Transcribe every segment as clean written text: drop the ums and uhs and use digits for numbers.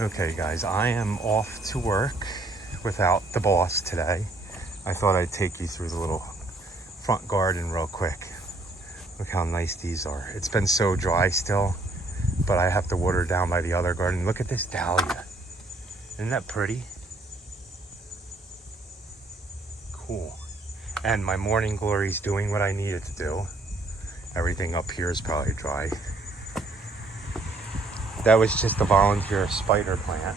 Okay guys, I am off to work without the boss today. I thought I'd take you through the little front garden real quick. Look how nice these are. It's been so dry still, but I have to water down by the other garden. Look at this dahlia. Isn't that pretty? Cool. And my morning glory's doing what I needed to do. Everything up here is probably dry. That was just a volunteer spider plant,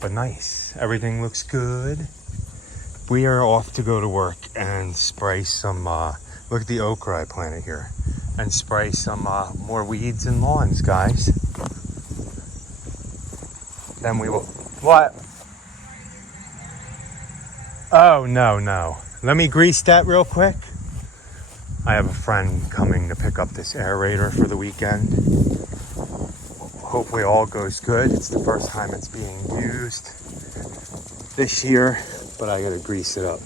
but nice. Everything looks good. We are off to go to work and spray some, look at the okra I planted here, and spray some more weeds and lawns, guys. Then we will, what? Oh, no. Let me grease that real quick. I have a friend coming to pick up this aerator for the weekend. Hopefully all goes good. It's the first time it's being used this year, but I gotta grease it up.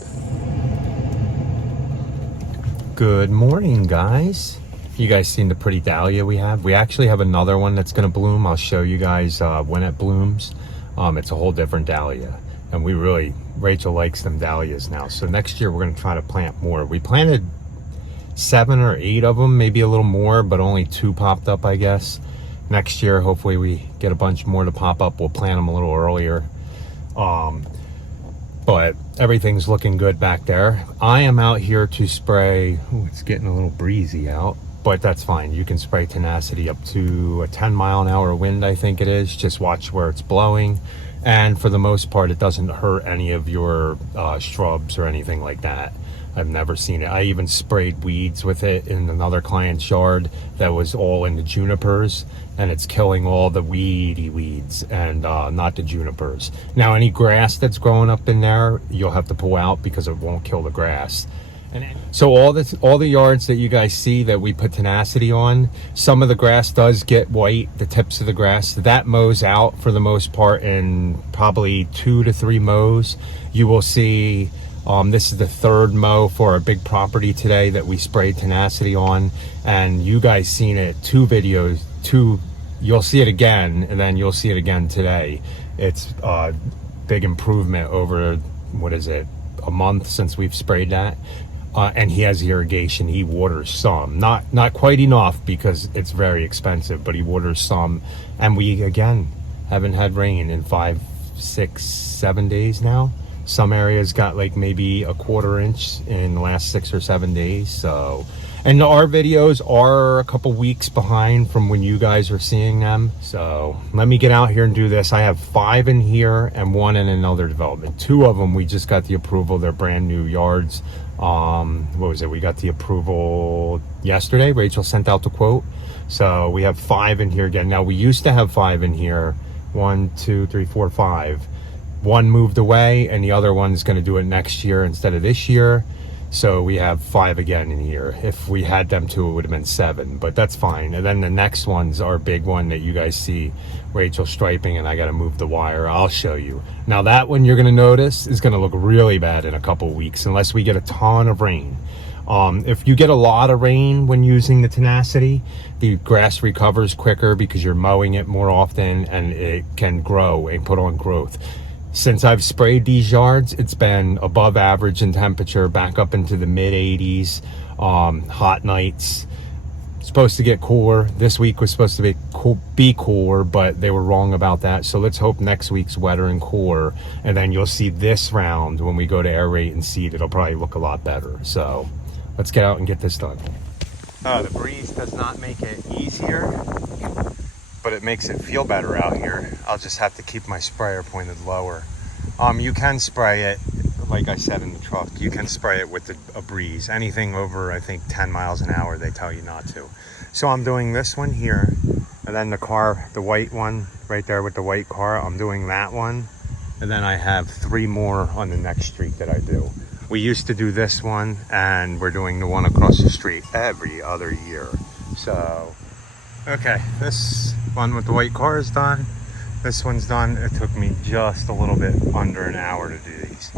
Good morning, guys. You guys seen the pretty dahlia we have? We actually have another one that's gonna bloom. I'll show you guys when it blooms. It's a whole different dahlia, and Rachel likes them dahlias now. So next year we're gonna try to plant more. We planted 7 or 8 of them, maybe a little more, but only 2 popped up, I guess. Next year, hopefully we get a bunch more to pop up. We'll plant them a little earlier. But everything's looking good back there. I am out here to spray. Ooh, it's getting a little breezy out, but that's fine. You can spray tenacity up to a 10-mile-an-hour wind, I think it is. Just watch where it's blowing. And for the most part, it doesn't hurt any of your shrubs or anything like that. I've never seen it. I even sprayed weeds with it in another client's yard that was all in the junipers, and it's killing all the weedy weeds and not the junipers. Now, any grass that's growing up in there, you'll have to pull out because it won't kill the grass. So all the yards that you guys see that we put tenacity on, some of the grass does get white, the tips of the grass. That mows out for the most part in probably 2 to 3 mows. You will see. This is the 3rd mow for a big property today that we sprayed tenacity on, and you guys seen it 2 videos. You'll see it again, and then you'll see it again today. It's a big improvement over, what is it, a month since we've sprayed that. And he has irrigation. He waters some, not quite enough because it's very expensive, but he waters some. And we again haven't had rain in 5, 6, 7 days now. Some areas got like maybe a 1/4 inch in the last 6 or 7 days. So, and our videos are a couple weeks behind from when you guys are seeing them. So let me get out here and do this. I have 5 in here and 1 in another development. 2 of them, we just got the approval. They're brand new yards. What was it? We got the approval yesterday. Rachel sent out the quote. So we have 5 in here again. Now we used to have 5 in here. 1, 2, 3, 4, 5. 1 moved away, and the other one's going to do it next year instead of this year. So we have 5 again in here. If we had them 2, it would have been 7, but that's fine. And then the next one's our big one that you guys see, Rachel striping, and I got to move the wire. I'll show you. Now that one you're going to notice is going to look really bad in a couple weeks unless we get a ton of rain. If you get a lot of rain when using the tenacity, the grass recovers quicker because you're mowing it more often, and it can grow and put on growth. Since I've sprayed these yards, it's been above average in temperature, back up into the mid 80s, hot nights. Supposed to get cooler. This week was supposed to be cooler, but they were wrong about that. So let's hope next week's wetter and cooler. And then you'll see this round when we go to aerate and seed, it'll probably look a lot better. So let's get out and get this done. The breeze does not make it easier, but it makes it feel better out here. I'll just have to keep my sprayer pointed lower. You can spray it, like I said in the truck, you can spray it with a breeze. Anything over, I think, 10 miles an hour, they tell you not to. So I'm doing this one here, and then the car, the white one, right there with the white car, I'm doing that one. And then I have 3 more on the next street that I do. We used to do this one, and we're doing the one across the street every other year. So, okay, this one with the white car is done. This one's done. It took me just a little bit under an hour to do these.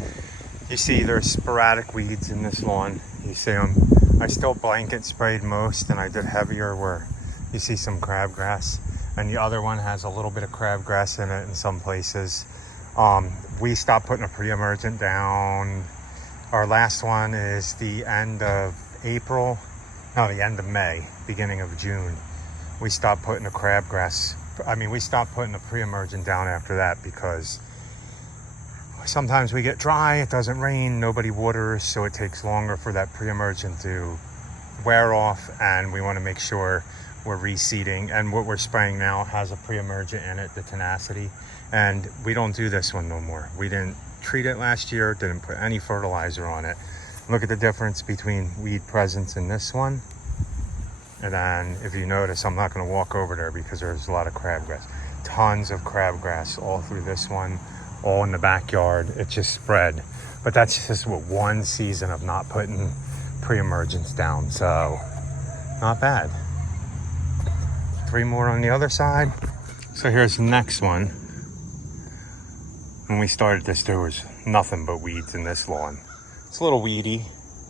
You see there's sporadic weeds in this lawn. You see them. I still blanket sprayed most, and I did heavier where you see some crabgrass. and the other one has a little bit of crabgrass in it in some places. We stopped putting a pre-emergent down. Our last one is the end of April, no, the end of May, beginning of June. We stopped putting the crabgrass, we stopped putting the pre-emergent down after that because sometimes we get dry, it doesn't rain, nobody waters, so it takes longer for that pre-emergent to wear off, and we want to make sure we're reseeding. And what we're spraying now has a pre-emergent in it, the Tenacity, and we don't do this one no more. We didn't treat it last year, didn't put any fertilizer on it. Look at the difference between weed presence in this one, and then if you notice, I'm not going to walk over there because there's a lot of crabgrass. Tons of crabgrass all through this one, all in the backyard. It just spread, but that's just what one season of not putting pre-emergence down, so not bad. 3 more on the other side. So here's the next one. When we started this, there was nothing but weeds in this lawn. It's a little weedy,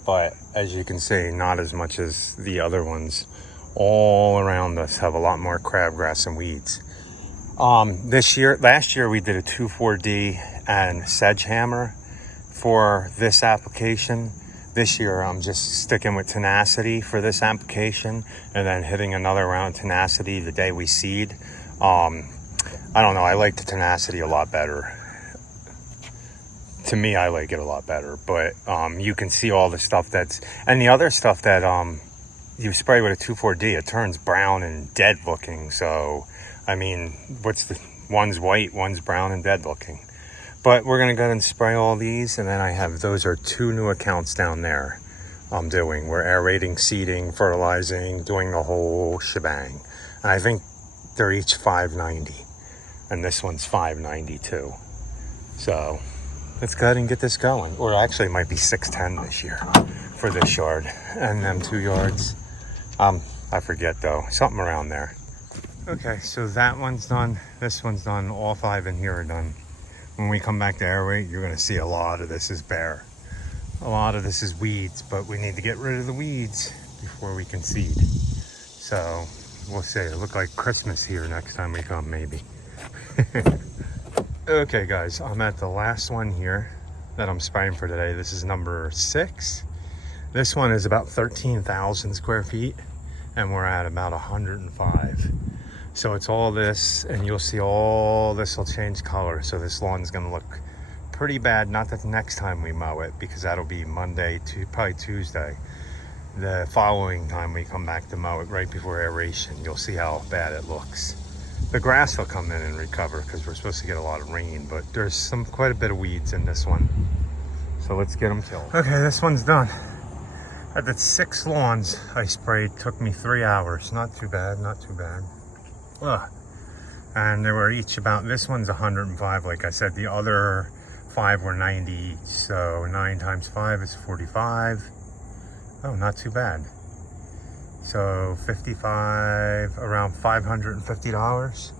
but as you can see, not as much as the other ones. All around us have a lot more crabgrass and weeds. Last year we did a 2,4-D and sedgehammer for this application. This year I'm just sticking with Tenacity for this application, and then hitting another round of Tenacity the day we seed. I don't know, I like the Tenacity a lot better. To me, I like it a lot better, but you can see all the stuff and the other stuff that you spray with a 2,4-D, it turns brown and dead looking. So, one's white, one's brown and dead looking. But we're going to go ahead and spray all these, and then those are 2 new accounts down there I'm doing. We're aerating, seeding, fertilizing, doing the whole shebang. And I think they're each $5.90, and this one's $5.90 too. So let's go ahead and get this going. Or actually it might be $6.10 this year for this yard and them 2 yards. I forget though, something around there. Okay, so that one's done, this one's done, all 5 in here are done. When we come back to aerate, you're gonna see a lot of this is bare. A lot of this is weeds, but we need to get rid of the weeds before we can seed. So we'll see, it'll look like Christmas here next time we come, maybe. Okay guys, I'm at the last one here that I'm spraying for today. This is number 6. This one is about 13,000 square feet, and we're at about 105. So it's all this, and you'll see all this will change color. So this lawn's gonna look pretty bad. Not that the next time we mow it, because that'll be Monday to probably Tuesday. The following time we come back to mow it, right before aeration, you'll see how bad it looks. The grass will come in and recover because we're supposed to get a lot of rain, but there's quite a bit of weeds in this one. So let's get them killed. Okay, this one's done. I did 6 lawns I sprayed, took me 3 hours. Not too bad, not too bad. Ugh. And they were each about, this one's 105, like I said, the other 5 were 90 each, so 9 times 5 is 45. Oh, not too bad. So 55, around $550.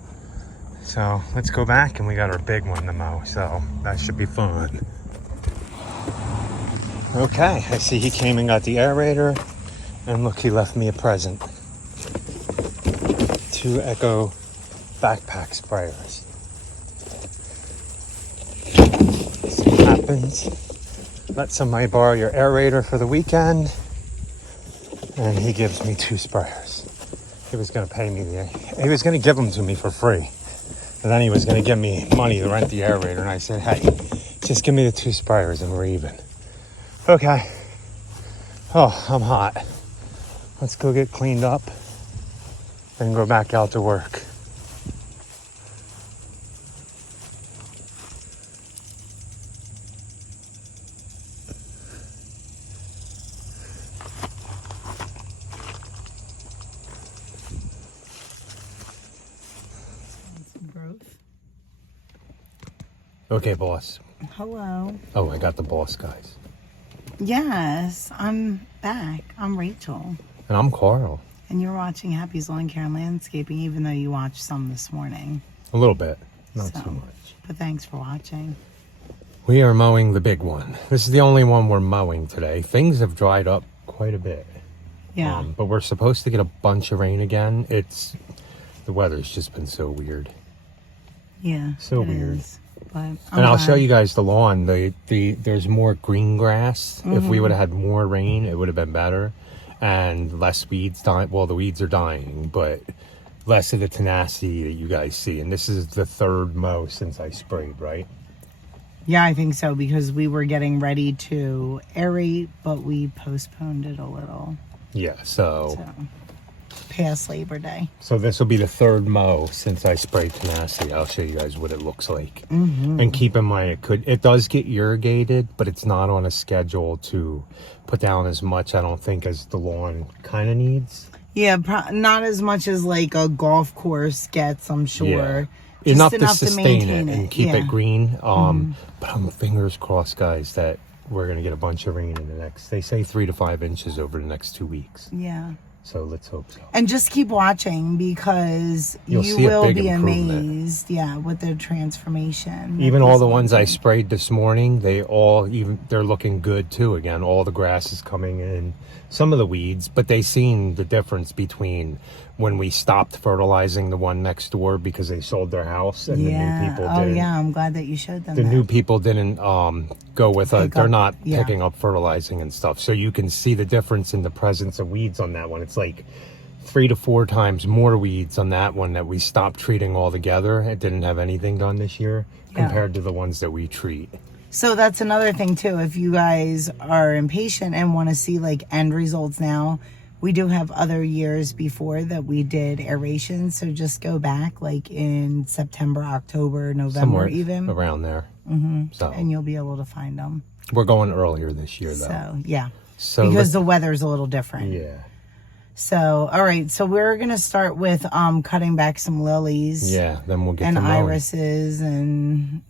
So let's go back, and we got our big one to mow, so that should be fun. Okay, I see he came and got the aerator, and look, he left me a present. 2 Echo backpack sprayers. See what happens. Let somebody borrow your aerator for the weekend, and he gives me 2 sprayers. He was going to pay me he was going to give them to me for free, and then he was going to give me money to rent the aerator, and I said, hey, just give me the 2 sprayers and we're even. Okay. Oh, I'm hot. Let's go get cleaned up and go back out to work. Okay, boss. Hello. Oh, I got the boss, guys. Yes, I'm back. I'm Rachel. And I'm Carl. And you're watching Happy's Lawn Care and Landscaping, even though you watched some this morning. A little bit, not too much. But thanks for watching. We are mowing the big one. This is the only one we're mowing today. Things have dried up quite a bit. Yeah. But we're supposed to get a bunch of rain again. The weather's just been so weird. Yeah. So it weird. is. But I'm And I'll show glad. you guys the lawn. There's more green grass. If we would have had more rain, it would have been better. And less weeds dying. Well, the weeds are dying, but less of the tenacity that you guys see. And this is the third mow since I sprayed, right? Yeah, I think so, because we were getting ready to aerate, but we postponed it a little. Yeah, so Past Labor Day. So this will be the third mow since I sprayed tenacity. I'll show you guys what it looks like. And keep in mind, it does get irrigated, but it's not on a schedule to put down as much, I don't think, as the lawn kind of needs. Yeah, not as much as like a golf course gets, I'm sure. Yeah. Just Enough to sustain it maintain and keep yeah. it green. But I'm fingers crossed, guys, that we're going to get a bunch of rain in the next, they say 3 to 5 inches over the next 2 weeks. Yeah. So let's hope so. And just keep watching, because You'll you see a will big be improvement. amazed, yeah, with the transformation. Even all the ones I sprayed this morning, they're looking good too. Again, all the grass is coming in, some of the weeds, but they seen the difference between when we stopped fertilizing the one next door because they sold their house, and the new people didn't. Yeah, I'm glad that you showed them The that. new people didn't go with they're not yeah. picking up fertilizing and stuff. So you can see the difference in the presence of weeds on that one. It's like 3 to 4 times more weeds on that one that we stopped treating altogether. It didn't have anything done this year compared to the ones that we treat. So that's another thing too. If you guys are impatient and want to see like end results now, we do have other years before that we did aeration. So just go back like in September, October, November, Somewhere even around there. So and you'll be able to find them. we're going earlier this year though. So yeah, So because the weather's a little different. yeah. So all right, so we're gonna start with cutting back some lilies. Yeah, then we'll get and to mowing. irises, and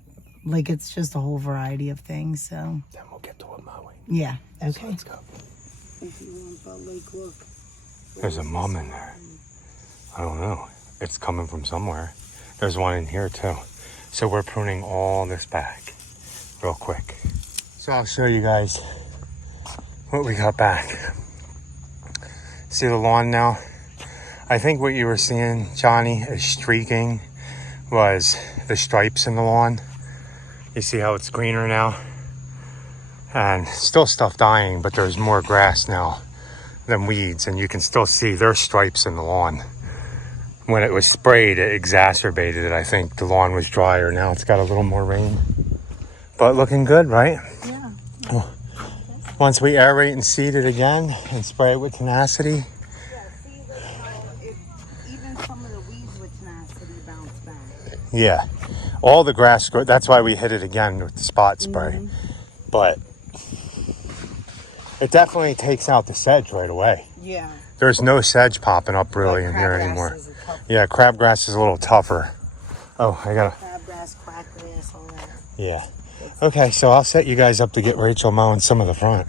like it's just a whole variety of things. So Then we'll get to a mowing. yeah, So okay. let's go. There's a mom in there. I don't know. It's coming from somewhere. There's one in here too. So we're pruning all this back real quick. So I'll show you guys what we got back. See the lawn now? I think what you were seeing, Johnny, is streaking was the stripes in the lawn. You see how it's greener now? And still stuff dying, but there's more grass now than weeds, and you can still see there's stripes in the lawn. When it was sprayed, it exacerbated it. I think the lawn was drier. Now it's got a little more rain, but looking good, right? Yeah. Oh. Once we aerate and seed it again and spray it with tenacity. Yeah, see how even some of the weeds with tenacity bounce back. Yeah, all the grass, that's why we hit it again with the spot spray. But it definitely takes out the sedge right away. Yeah. There's no sedge popping up really in here anymore. Yeah, crabgrass is a little tougher. Oh, I gotta. Crabgrass, quackgrass, all that. Yeah. Okay, so I'll set you guys up to get Rachel mowing some of the front.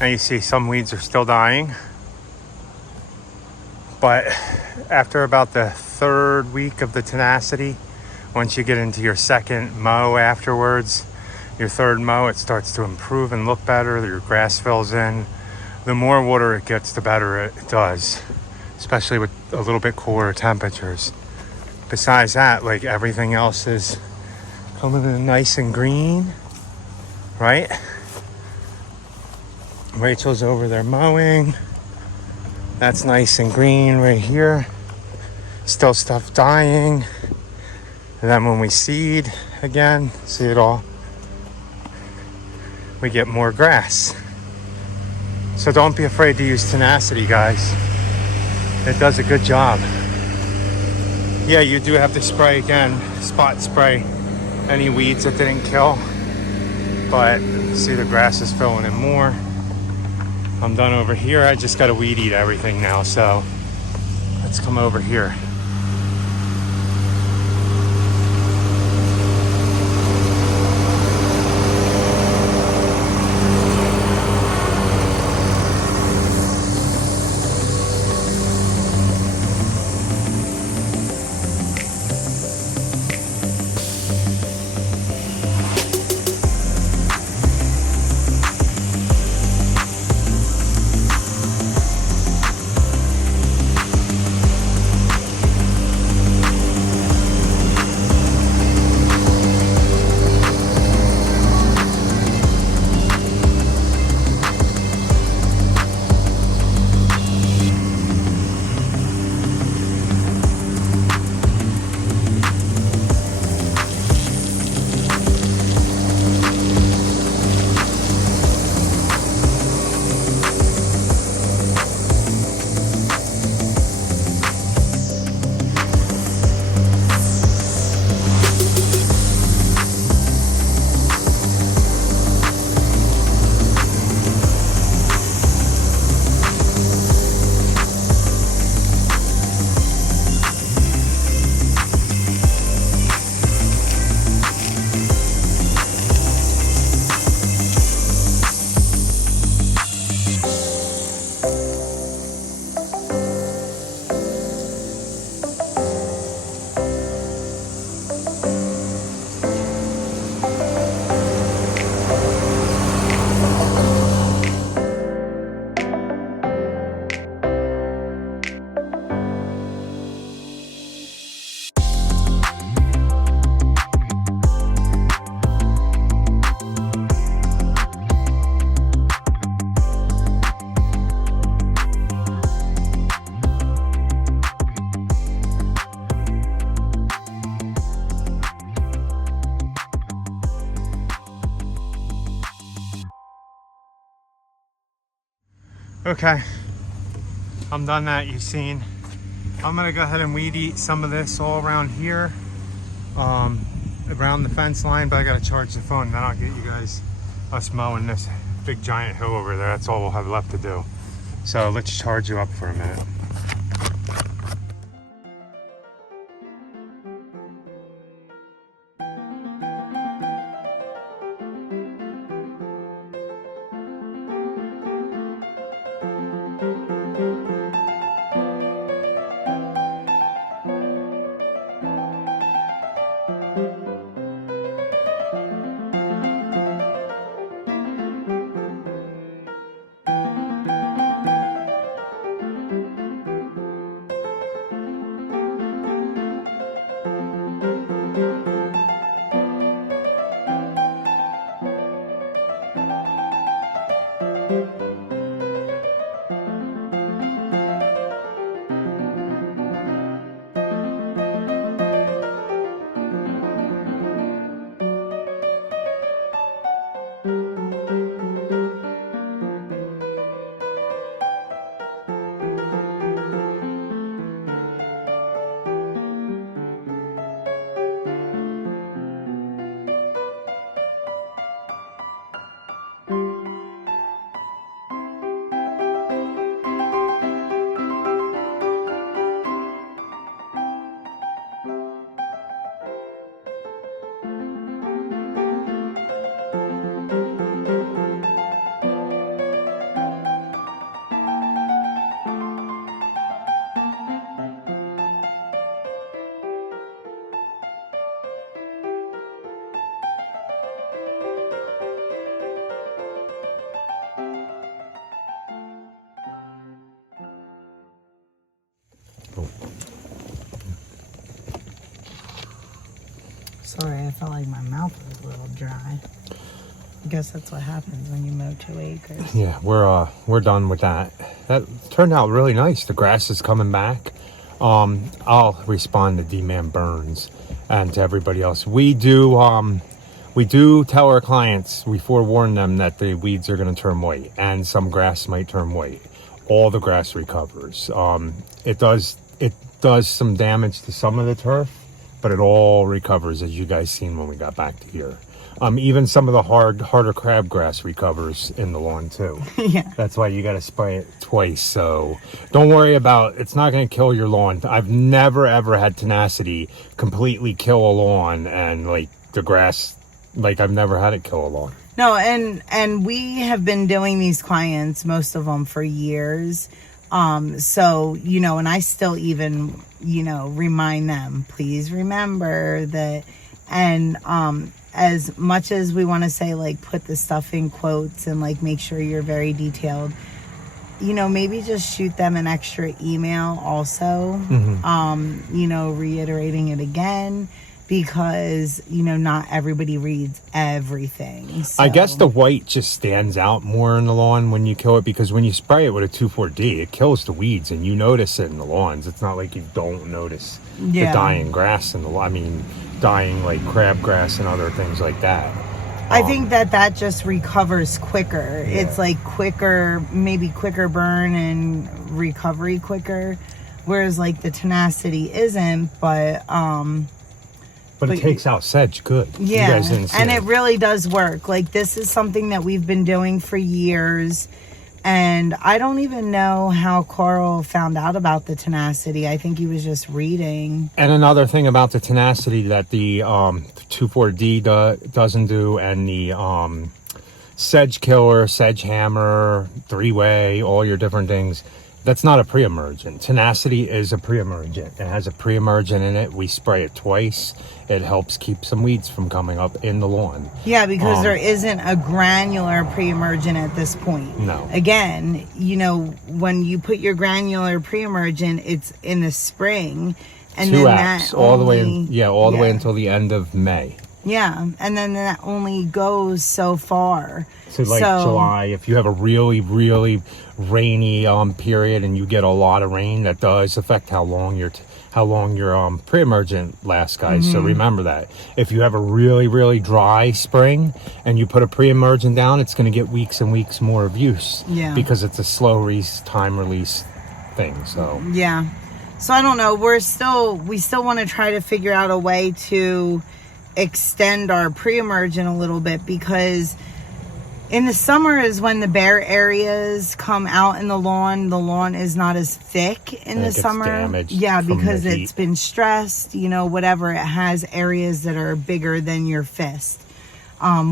Now you see some weeds are still dying, but after about the 3rd week of the tenacity, once you get into your 2nd mow afterwards, your 3rd mow, it starts to improve and look better. Your grass fills in. The more water it gets, the better it does, especially with a little bit cooler temperatures. Besides that, like, everything else is coming in nice and green, right? Rachel's over there mowing. That's nice and green right here. Still stuff dying. And then when we seed again, see it all, we get more grass. So don't be afraid to use tenacity, guys. It does a good job. Yeah, you do have to spray again, spot spray any weeds that didn't kill. But see, the grass is filling in more. I'm done over here. I just gotta weed eat everything now, so let's come over here. Okay, I'm done that, you've seen. I'm gonna go ahead and weed eat some of this all around here, around the fence line, but I gotta charge the phone, then I'll get you guys us mowing this big giant hill over there. That's all we'll have left to do. So let's charge you up for a minute. Sorry, I felt like my mouth was a little dry. I guess that's what happens when you mow 2 acres. Yeah, we're done with that. That turned out really nice. The grass is coming back. I'll respond to D-Man Burns and to everybody else. We do tell our clients, we forewarn them that the weeds are going to turn white and some grass might turn white. All the grass recovers. It does some damage to some of the turf, but it all recovers, as you guys seen when we got back to here. Even some of the harder crabgrass recovers in the lawn too. Yeah. That's why you got to spray it twice. So don't worry about, it's not going to kill your lawn. I've never ever had tenacity completely kill a lawn and like the grass, like I've never had it kill a lawn. No, and we have been doing these clients, most of them, for years. So, you know, and I still even, you know, remind them, please remember that. And as much as we want to say, like, put the stuff in quotes and, like, make sure you're very detailed, you know, maybe just shoot them an extra email also, you know, reiterating it again, because, you know, not everybody reads everything. So. I guess the white just stands out more in the lawn when you kill it, because when you spray it with a 2,4-D, it kills the weeds and you notice it in the lawns. It's not like you don't notice the dying grass in the lawn. I mean, dying like crabgrass and other things like that. I think that just recovers quicker. Yeah. It's like quicker, maybe quicker burn and recovery quicker, whereas like the tenacity isn't, but it takes out sedge good. Yeah, you guys didn't see and it really does work. Like, this is something that we've been doing for years, and I don't even know how Carl found out about the tenacity. I think he was just reading. And another thing about the tenacity that the 2,4-D doesn't do, and the sedge killer, sedge hammer, 3-way, all your different things, that's not a pre-emergent. Tenacity is a pre-emergent. It has a pre-emergent in it. We spray it twice. It helps keep some weeds from coming up in the lawn. Yeah, because there isn't a granular pre-emergent at this point. No. Again, you know, when you put your granular pre-emergent, it's in the spring, and 2 then acts that all the way, the way until the end of May. Yeah, and then that only goes so far. So July, if you have a really, really rainy period and you get a lot of rain, that does affect how long your pre-emergent lasts, guys. So remember that. If you have a really, really dry spring and you put a pre-emergent down, it's going to get weeks and weeks more of use. Yeah. Because it's a slow time release thing. So yeah. So I don't know. We still want to try to figure out a way to extend our pre-emergent a little bit, because in the summer is when the bare areas come out in the lawn. The lawn is not as thick in the summer. Damaged, yeah, because it's it's been stressed, you know, whatever. It has areas that are bigger than your fist,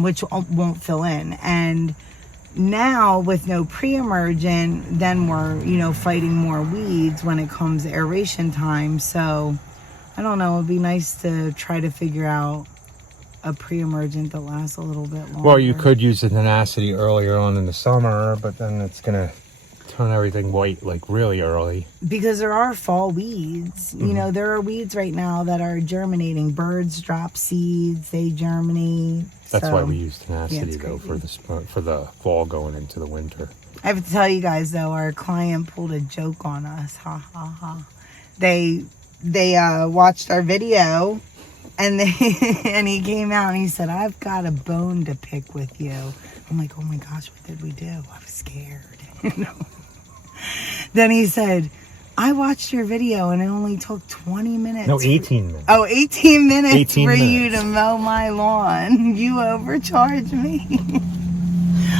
which won't fill in. And now with no pre-emergent, then we're, you know, fighting more weeds when it comes aeration time. So I don't know. It'd be nice to try to figure out a pre-emergent that lasts a little bit longer. Well, you could use the tenacity earlier on in the summer, but then it's gonna turn everything white like really early. Because there are fall weeds. You know, there are weeds right now that are germinating. Birds drop seeds, they germinate. That's why we use tenacity it's though crazy. for the fall going into the winter. I have to tell you guys though, our client pulled a joke on us. Ha ha ha. They watched our video. And and he came out and he said, "I've got a bone to pick with you." I'm like, "Oh my gosh, what did we do?" I was scared. You know. Then he said, "I watched your video and it only took 20 minutes." No, 18 minutes. Oh, 18 minutes 18 for minutes. you to mow my lawn. You overcharged me.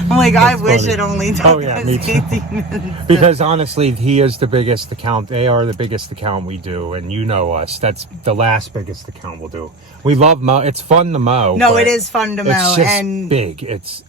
I'm like, I wish funny. it only took us me too. 18 minutes. Because honestly, he is the biggest account. They are the biggest account we do, and you know us. That's the last biggest account we'll do. We love mow. It's fun to mow. No, but it is fun to mow. It's just and big. It's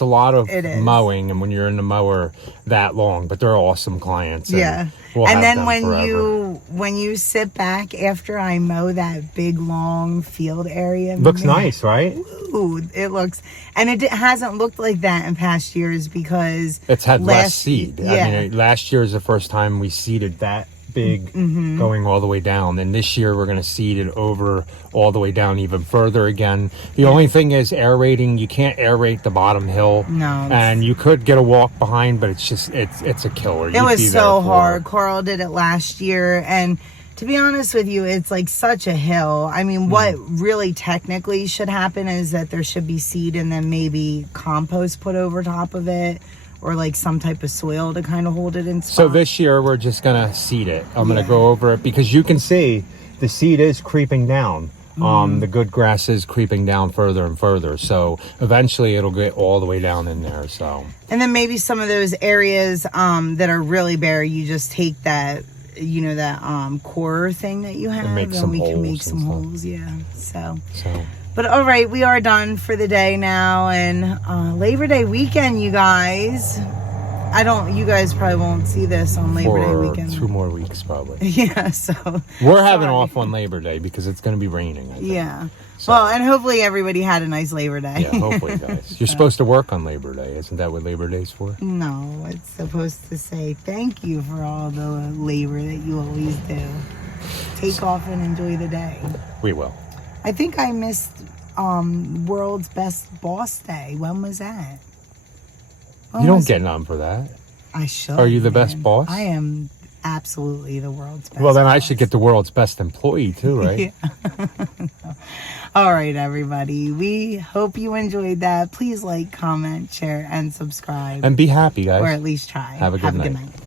a lot of It is. mowing, and when you're in the mower that long, but they're awesome clients. And yeah. we'll And have then them forever. when you sit back after I mow that big long field area, Looks man, nice, right? Ooh, it looks, and it hasn't looked like that in past years because It's had less seed. Yeah. I mean, last year is the first time we seeded that big going all the way down. And this year we're going to seed it over all the way down even further again. The only thing is aerating. You can't aerate the bottom hill. No. And you could get a walk behind, but it's just, it's a killer. It was so hard. Carl did it last year, and to be honest with you, it's like such a hill. I mean, what really technically should happen is that there should be seed and then maybe compost put over top of it, or like some type of soil to kind of hold it in spot. So this year we're just going to seed it. I'm going to go over it because you can see the seed is creeping down. The good grass is creeping down further and further. So eventually it'll get all the way down in there. So, and then maybe some of those areas that are really bare, you just take that, you know, that core thing that you have, and we can make some holes. Yeah. So. But all right, we are done for the day now, and Labor Day weekend, you guys. You guys probably won't see this on Labor Day weekend. 2 more weeks, probably. Yeah, so. We're having off on Labor Day because it's going to be raining, I think. Yeah. So, well, and hopefully everybody had a nice Labor Day. Yeah, hopefully, guys. You're supposed to work on Labor Day. Isn't that what Labor Day's for? No, it's supposed to say thank you for all the labor that you always do. Take off and enjoy the day. We will. I think I missed World's Best Boss Day. When was that? You don't get none for that. I should. Are you the best boss? I am absolutely the world's best. Well, then boss. I should get the world's best employee too, right? Yeah. All right, everybody. We hope you enjoyed that. Please like, comment, share, and subscribe. And be happy, guys. Or at least try. Have a good night.